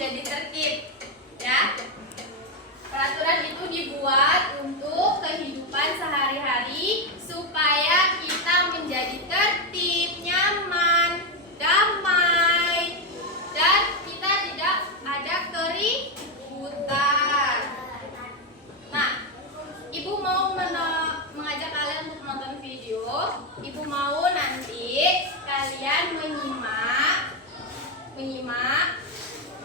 menjadi tertib. Ya, peraturan itu dibuat untuk kehidupan sehari-hari supaya kita menjadi tertib, nyaman, damai, dan kita tidak ada keributan. Nah, Ibu mau mengajak kalian untuk menonton video. Ibu mau nanti kalian menyimak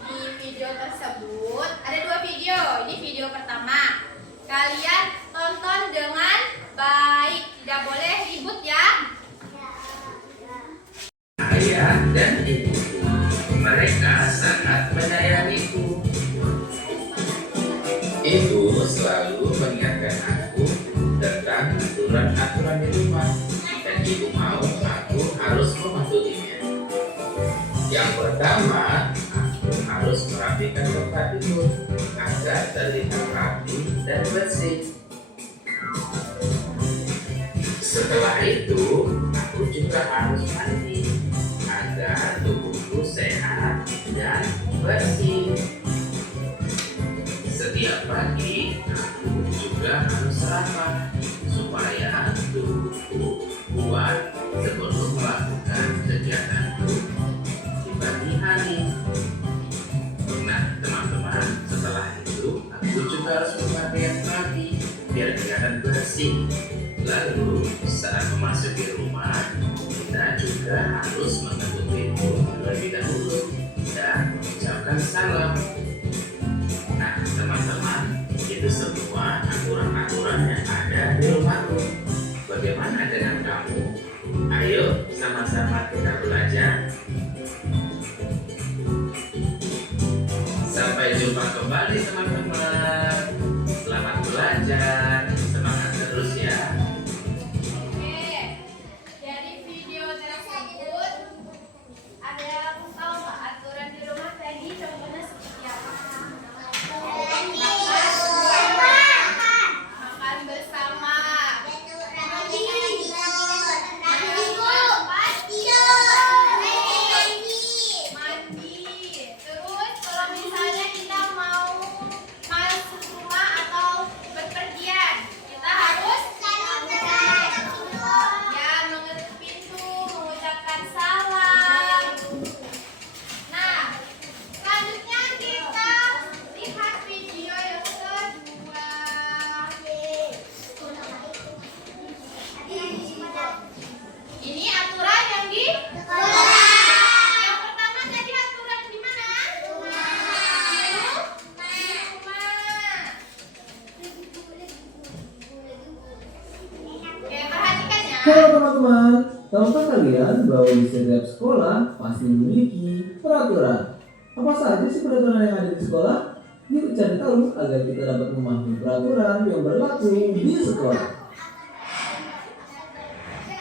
di video tersebut. Ada 2 video. Ini video pertama. Kalian tonton dengan baik. Tidak boleh ribut ya. Ayah dan ibuku, mereka sangat menyayangiku. Ibu selalu mengingatkan aku tentang aturan-aturan di rumah, dan ibu mau aku harus mematuhinya. Yang pertama, aku harus merapikan tempat tidur agar terlihat rapi dan bersih. Setelah itu, aku juga harus mandi agar tubuhku sehat dan bersih. Setiap pagi, aku juga harus sarapan supaya tubuhku kuat sebelum melakukan kegiatanku di pagi hari. Nah, teman-teman, setelah itu aku juga harus berpakaian rapi biar kelihatan bersih. Lalu, saat memasuki rumah, kita juga harus mengetuk pintu terlebih dahulu dan mengucapkan salam. Nah, teman-teman, itu semua aturan-aturan yang ada di rumahku. Bagaimana dengan kamu? Ayo sama-sama kita belajar. Sampai jumpa kembali teman-teman. Selamat belajar. Semangat terus ya. Oke, dari video tersebut ada yang tahu nggak aturan di rumah tadi contohnya seperti apa? Makan bersama. Mandi. Terus kalau misalnya kita mau masuk rumah atau berpergian, kita harus ya mengetuk pintu, mengucapkan salam. Nah, selanjutnya kita lihat video yang kedua. Ini aturan yang di yang pertama tadi aturan di mana? Oke, perhatikan ya. Halo teman-teman, tahukah kalian bahwa di setiap sekolah pasti memiliki peraturan? Apa saja sih peraturan yang ada di sekolah? Yuk cari tahu agar kita dapat memahami peraturan yang berlaku di sekolah.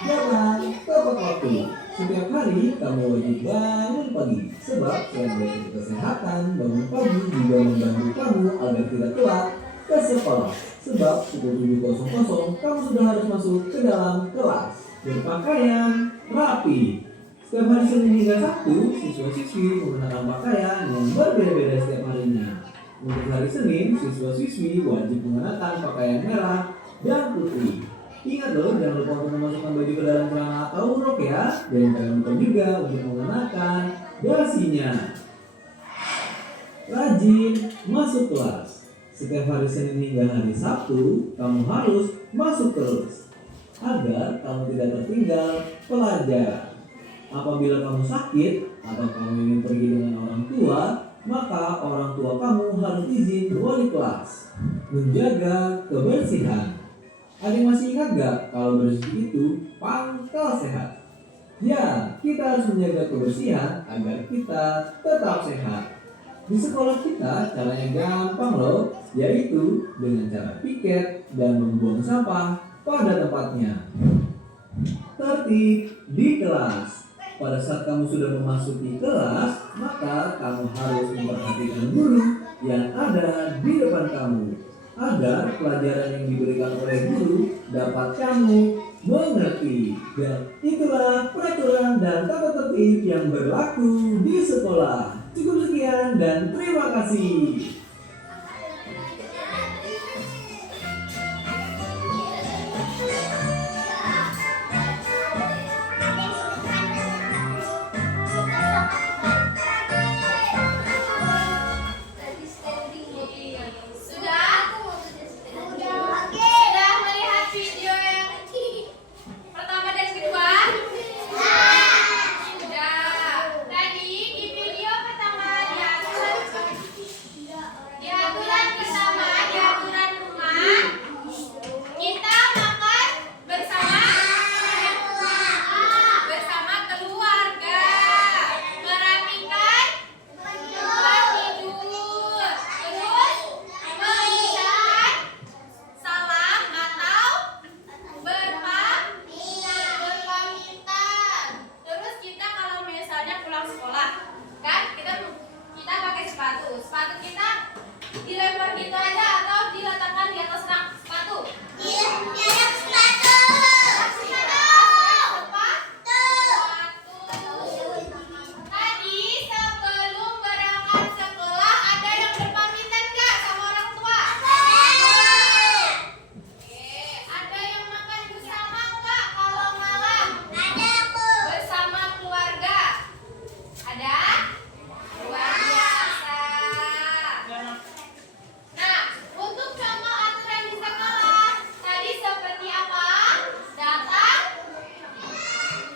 Jangan tepat waktu. Setiap hari kamu wajib bangun pagi, sebab selain menjaga kesehatan, bangun pagi juga membantu kamu agar tidak telat ke sekolah. Sebab pukul 7.00 kamu sudah harus masuk ke dalam kelas. Berpakaian rapi. Setiap hari Senin hingga Sabtu, siswa-siswi menggunakan pakaian yang berbeda-beda setiap harinya. Untuk hari Senin, siswa-siswi wajib mengenakan pakaian merah dan putih. Ingat loh, jangan lupa untuk memasukkan baju ke dalam celana atau rok ya. Dan jangan lupa juga untuk mengenakan dasinya. Rajin masuk kelas. Setiap hari Senin hingga hari Sabtu, kamu harus masuk terus agar kamu tidak tertinggal pelajaran. Apabila kamu sakit atau kamu ingin pergi dengan orang tua, maka orang tua kamu harus izin wali kelas. Menjaga kebersihan. Ada yang masih ingat gak kalau bersih itu pangkal sehat? Ya, kita harus menjaga kebersihan agar kita tetap sehat. Di sekolah kita caranya gampang loh, yaitu dengan cara piket dan membuang sampah pada tempatnya. Tertib di kelas. Pada saat kamu sudah memasuki kelas, maka kamu harus memperhatikan guru yang ada di depan kamu, agar pelajaran yang diberikan oleh guru dapat kamu mengerti. Dan itulah peraturan dan tata tertib yang berlaku di sekolah. Cukup sekian. Sekian dan terima kasih. Sudah melihat video yang pertama dan kedua? Sudah. Tadi di video pertama di aturan pertama di aturan rumah kita makan bersama keluarga, merapikan tempat tidur, terus mengucapkan salam atau berpamitan. Terus kita kalau misalnya pulang sekolah, kan kita pakai sepatu kita dilempar gitu aja atau diletakkan di atas rak sepatu. Tadi sebelum berangkat sekolah ada yang berpamitan nggak sama orang tua? Ada yang makan bersama nggak kalau malam? Bersama keluarga? Ada? Luar biasa. Nah, untuk contoh aturan di sekolah tadi seperti apa?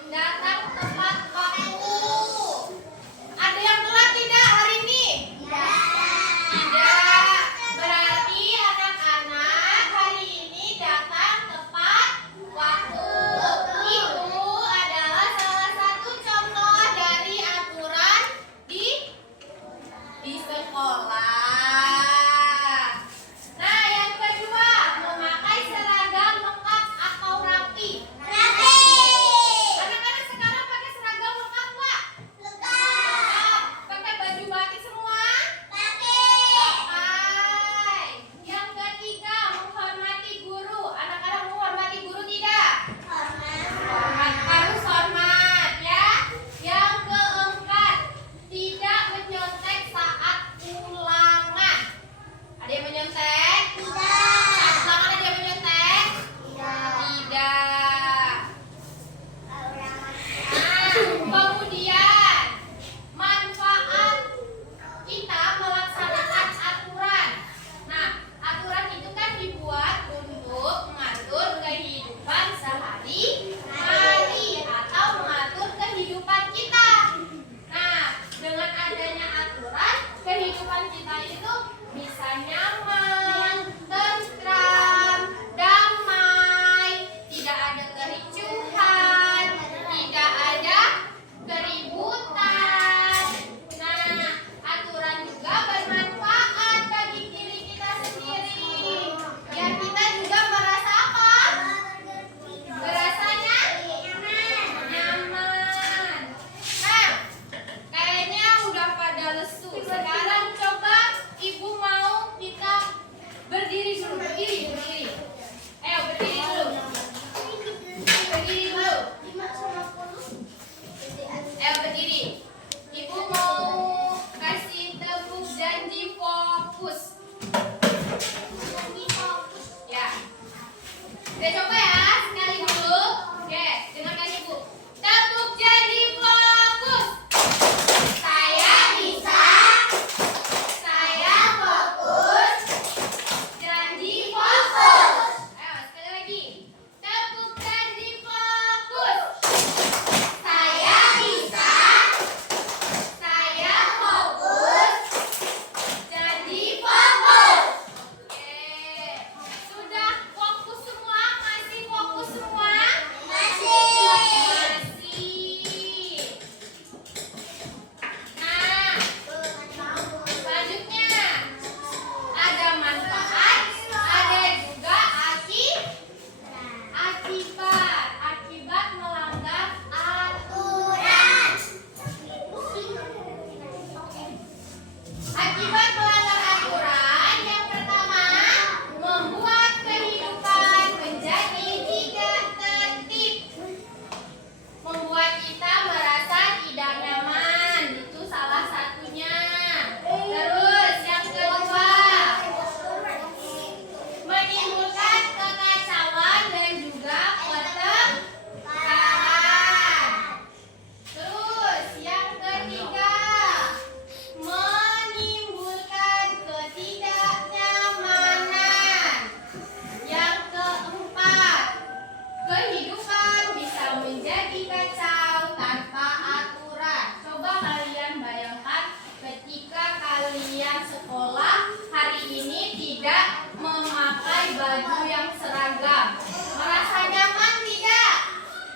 Datang tepat waktu. Ada yang telat tidak hari ini? Tidak. Berarti anak-anak hari ini datang tepat waktu. Itu adalah salah satu contoh dari aturan di sekolah. Nah, yang kedua, memakai seragam lengkap atau rapi. Anak-anak sekarang pakai seragam lengkap nggak? Pakai baju batik semua? Pakai. Yang ketiga, menghormati guru. Anak-anak menghormati guru tidak? Harus hormat ya. Yang keempat, tidak menyontek saat ulangan. Ada yang menyontek? Saat ulangan ada yang menyontek? Tidak. Kemudian manfaat kita melaksanakan aturan. Nah, aturan itu kan dibuat untuk mengatur kehidupan sehari-hari atau mengatur kehidupan kita. Nah, dengan adanya aturan, kehidupan kita itu bisa nyaman, tentram, damai, tidak ada kericuhan, tidak ada keributan. Nah, aturan juga bermanfaat bagi diri kita sendiri. Biar kita juga merasa apa? Merasanya nyaman. Nah, kayaknya udah pada lesu. Sekarang coba ibu mau kita berdiri dulu, berdiri. Ayo berdiri dulu. Berdiri dulu. Ayo berdiri. Ibu mau kasih tepuk janji fokus. Ya. Kita coba ya, sekali dulu. Oke, dengarkan ibu. Tepuk janji fokus. Saya bisa. Saya fokus. Janji fokus. Ayo, sekali lagi. Tepuk janji fokus. Saya bisa. Saya fokus. Janji fokus. Oke. Sudah fokus semua? Masih fokus semua? Masih. Nah, selanjutnya ada manfaat, ada juga akibat melanggar aturan. Akibat melanggar aturan, yang pertama, membuat kehidupan menjadi tidak tertib, membuat kita merasa tidak nyaman. Itu salah satunya. sekolah hari ini tidak memakai baju yang seragam. Merasa nyaman tidak?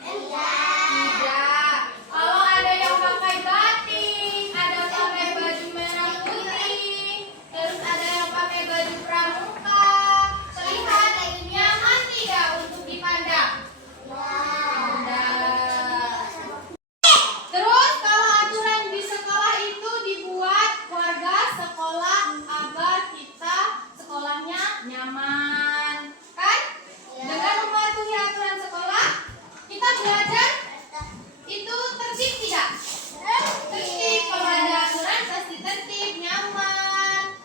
Tidak. Kalau ada yang pakai batik, ada pakai baju merah putih, terus ada yang pakai baju pramuka, terlihat nyaman tidak untuk dipandang? Terus kalau aturan di sekolah itu dibuat warga sekolah agar kita sekolahnya nyaman, kan? Dengan mematuhi aturan sekolah, kita belajar itu tertib tidak? Tertib. Kalau ada aturan pasti tertib, nyaman.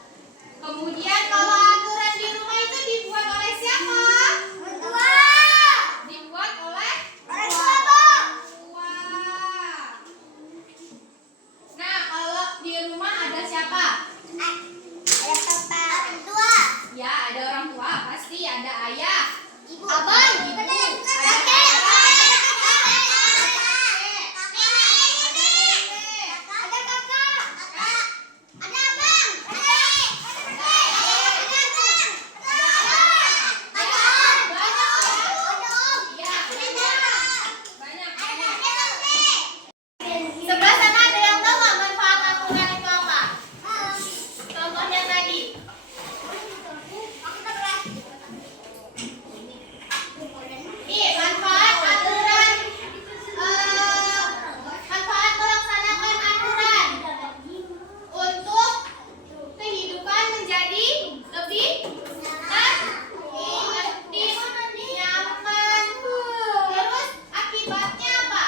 Kemudian kalau aturan di rumah itu dibuat oleh siapa? Dibuat oleh orang tua. Nah, kalau di rumah ada siapa? Ya, ada orang tua, pasti ada ayah, abang, ibu, ada kakak, sebelah sana ada yang tahu nggak manfaat aturan itu apa? Contohnya tadi. Nih, manfaat aturan, manfaat melaksanakan aturan untuk kehidupan menjadi lebih tertib, nyaman. Terus akibatnya apa?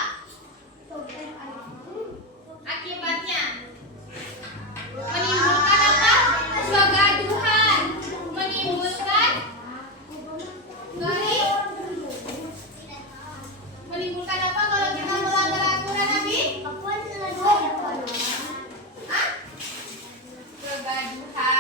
Akibatnya menimbulkan apa? Kegaduhan, menimbulkan menimbulkan apa kalau kita melanggar aturan, Abi? Hah? Kegaduhan.